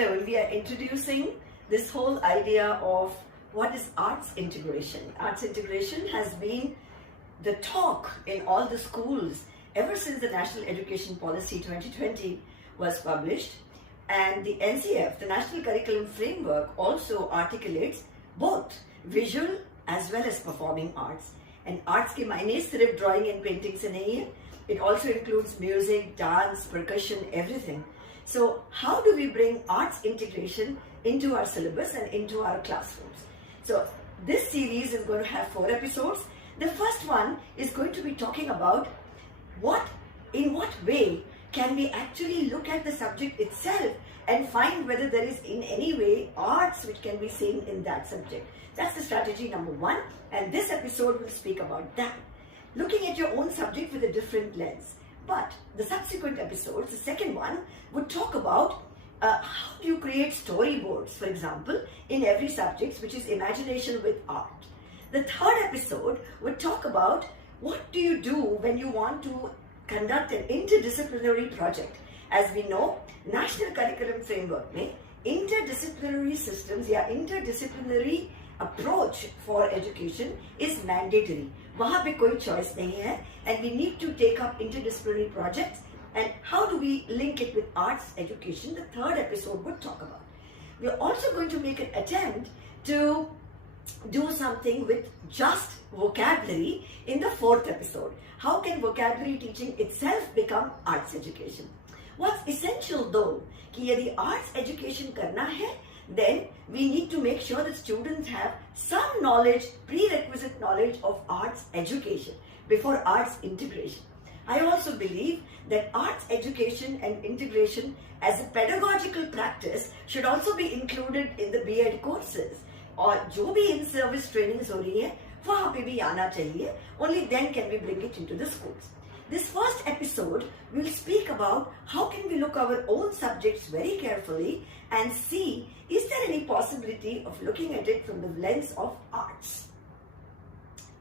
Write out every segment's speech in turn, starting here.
alone, we are introducing this whole idea of what is arts integration. Arts integration has been the talk in all the schools ever since the National Education Policy 2020 was published, and the NCF, the National Curriculum Framework, also articulates both visual as well as performing arts. And arts के मायने सिर्फ drawing and painting से नहीं है. It also includes music, dance, percussion, everything. So how do we bring arts integration into our syllabus and into our classrooms? So this series is going to have 4 episodes. The first one is going to be talking about in what way can we actually look at the subject itself and find whether there is in any way arts which can be seen in that subject. That's the strategy number 1, and this episode will speak about that. Looking at your own subject with a different lens. But the subsequent episodes, the second one, would talk about how do you create storyboards, for example, in every subject, which is imagination with art. The third episode would talk about what do you do when you want to conduct an interdisciplinary project. As we know, National Curriculum Framework में interdisciplinary systems या interdisciplinary approach for education is mandatory. वहाँ पे कोई choice नहीं है, and we need to take up interdisciplinary projects. And how do we link it with arts education? The third episode would talk about. We are also going to make an attempt to do something with just vocabulary in the 4th episode. How can vocabulary teaching itself become arts education? What's essential though, कि यदि arts education करना है, then we need to make sure that students have some knowledge, prerequisite knowledge of arts education before arts integration. I also believe that arts education and integration as a pedagogical practice should also be included in the B.Ed courses. और जो भी in-service trainings हो रही है, वहाँ पे भी आना चाहिए. Only then can we bring it into the schools. This first episode will speak about how can we look our own subjects very carefully and see is there any possibility of looking at it from the lens of arts.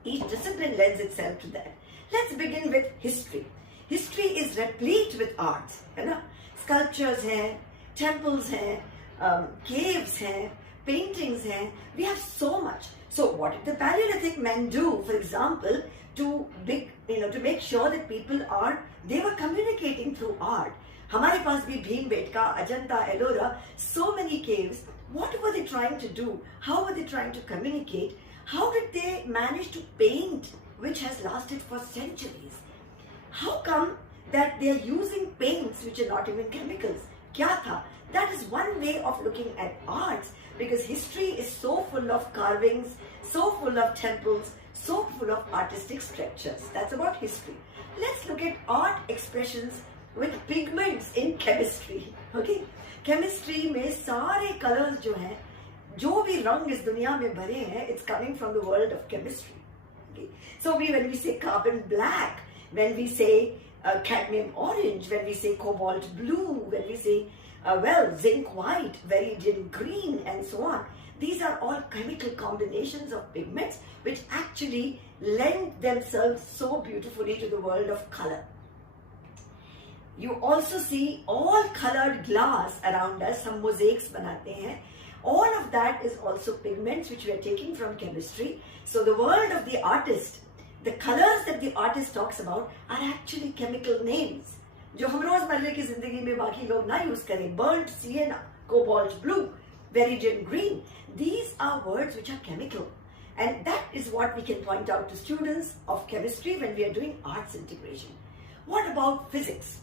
Each discipline lends itself to that. Let's begin with history. History is replete with arts, है ना? Sculptures हैं, temples हैं, caves हैं, paintings हैं. We have so much. So what did the Paleolithic men do, for example, to make sure that people they were communicating through art. हमारे पास भी Bhimbetka, Ajanta, Ellora, so many caves. What were they trying to do? How were they trying to communicate? How did they manage to paint, which has lasted for centuries? How come that they are using paints which are not even chemicals? क्या था? That is one way of looking at arts, because history is so full of carvings, so full of temples, so full of artistic structures. That's about history. Let's look at art expressions with pigments in chemistry. Okay? Chemistry में सारे colors जो हैं, जो भी रंग इस दुनिया में भरे हैं, it's coming from the world of chemistry. Okay? So when we say carbon black, when we say cadmium orange, when we say cobalt blue, when we say zinc white, viridian green, and so on. These are all chemical combinations of pigments which actually lend themselves so beautifully to the world of color. You also see all colored glass around us, some mosaics बनाते हैं. All of that is also pigments which we are taking from chemistry. So the world of the artist, the colors that the artist talks about are actually chemical names. जो हम रोजमर्रे की जिंदगी में बाकी लोग ना यूज करें. Burnt sienna, cobalt blue, viridian green. These are words which are chemical. And that is what we can point out to students of chemistry when we are doing arts integration. What about physics?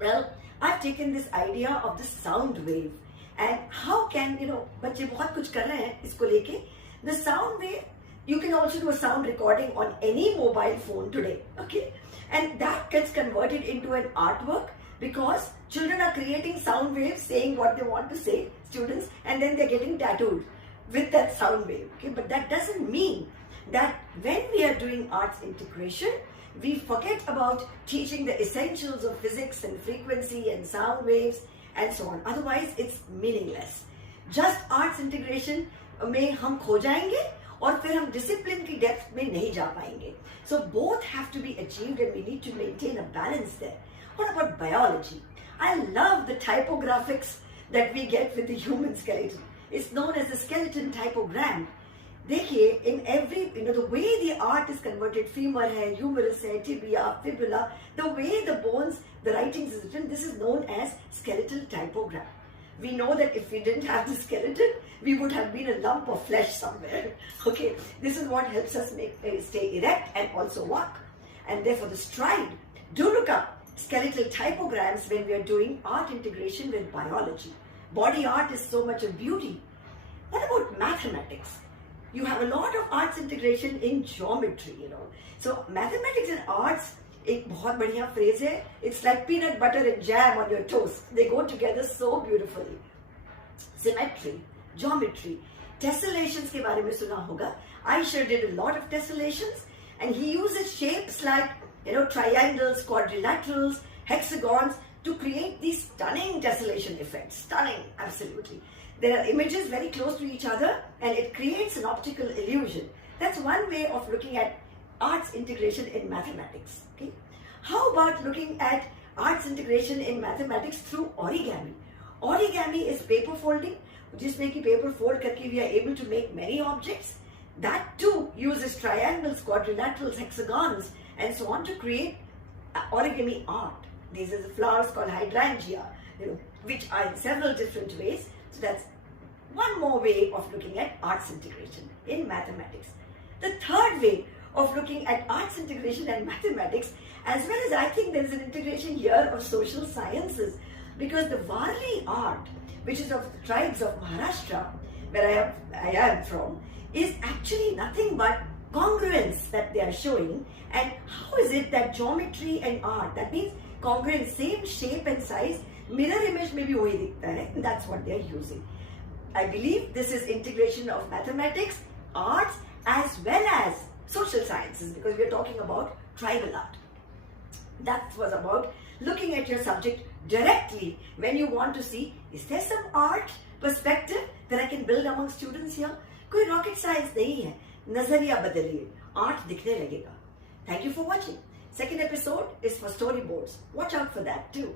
Well, I've taken this idea of the sound wave. And how can, बच्चे बहुत कुछ कर रहे हैं इसको लेके. The sound wave, you can also do a sound recording on any mobile phone today. Okay? And that gets converted into an artwork because children are creating sound waves saying what they want to say, students, and then they're getting tattooed with that sound wave. Okay? But that doesn't mean that when we are doing arts integration, we forget about teaching the essentials of physics and frequency and sound waves and so on. Otherwise, it's meaningless. Just arts integration में हम खो जाएंगे और फिर हम discipline की depth में नहीं जा पाएंगे. So both have to be achieved and we need to maintain a balance there. What about biology? I love the typographics that we get with the human skeleton. It's known as the skeleton typogram. देखिए, in every, the way the art is converted, femur hai, humerus hai, tibia, fibula, the way the bones, the writings is written, this is known as skeletal typogram. We know that if we didn't have the skeleton, we would have been a lump of flesh somewhere. Okay, this is what helps us stay erect and also walk. And therefore the stride, do look up skeletal typograms when we are doing art integration with biology. Body art is so much of beauty. What about mathematics? You have a lot of arts integration in geometry, So mathematics and arts, एक बहुत बढ़िया phrase है. It's like peanut butter and jam on your toast. They go together so beautifully. Symmetry, geometry, tessellations के बारे में सुना होगा. I sure did a lot of tessellations, and he uses shapes like triangles, quadrilaterals, hexagons to create these stunning tessellation effects. Stunning, absolutely. There are images very close to each other, and it creates an optical illusion. That's one way of looking at arts integration in mathematics. Okay? How about looking at arts integration in mathematics through origami? Origami is paper folding, जिसमें कि paper fold करके we are able to make many objects. That too uses triangles, quadrilaterals, hexagons, and so on to create origami art. These are the flowers called hydrangea, which are in several different ways. So that's one more way of looking at arts integration in mathematics. The third way of looking at arts integration and mathematics, as well as I think there is an integration here of social sciences, because the Varli art, which is of the tribes of Maharashtra, where I am from, is actually nothing but congruence that they are showing. And how is it that geometry and art, that means congruence, same shape and size, mirror image में भी वही दिखता है. That's what they are using. I believe this is integration of mathematics, arts, as well as social sciences, because we are talking about tribal art. That was about looking at your subject directly when you want to see, is there some art perspective that I can build among students here? कोई rocket science नहीं है. नजरिया बदलिए, art दिखने लगेगा. Thank you for watching. Second episode is for storyboards. Watch out for that too.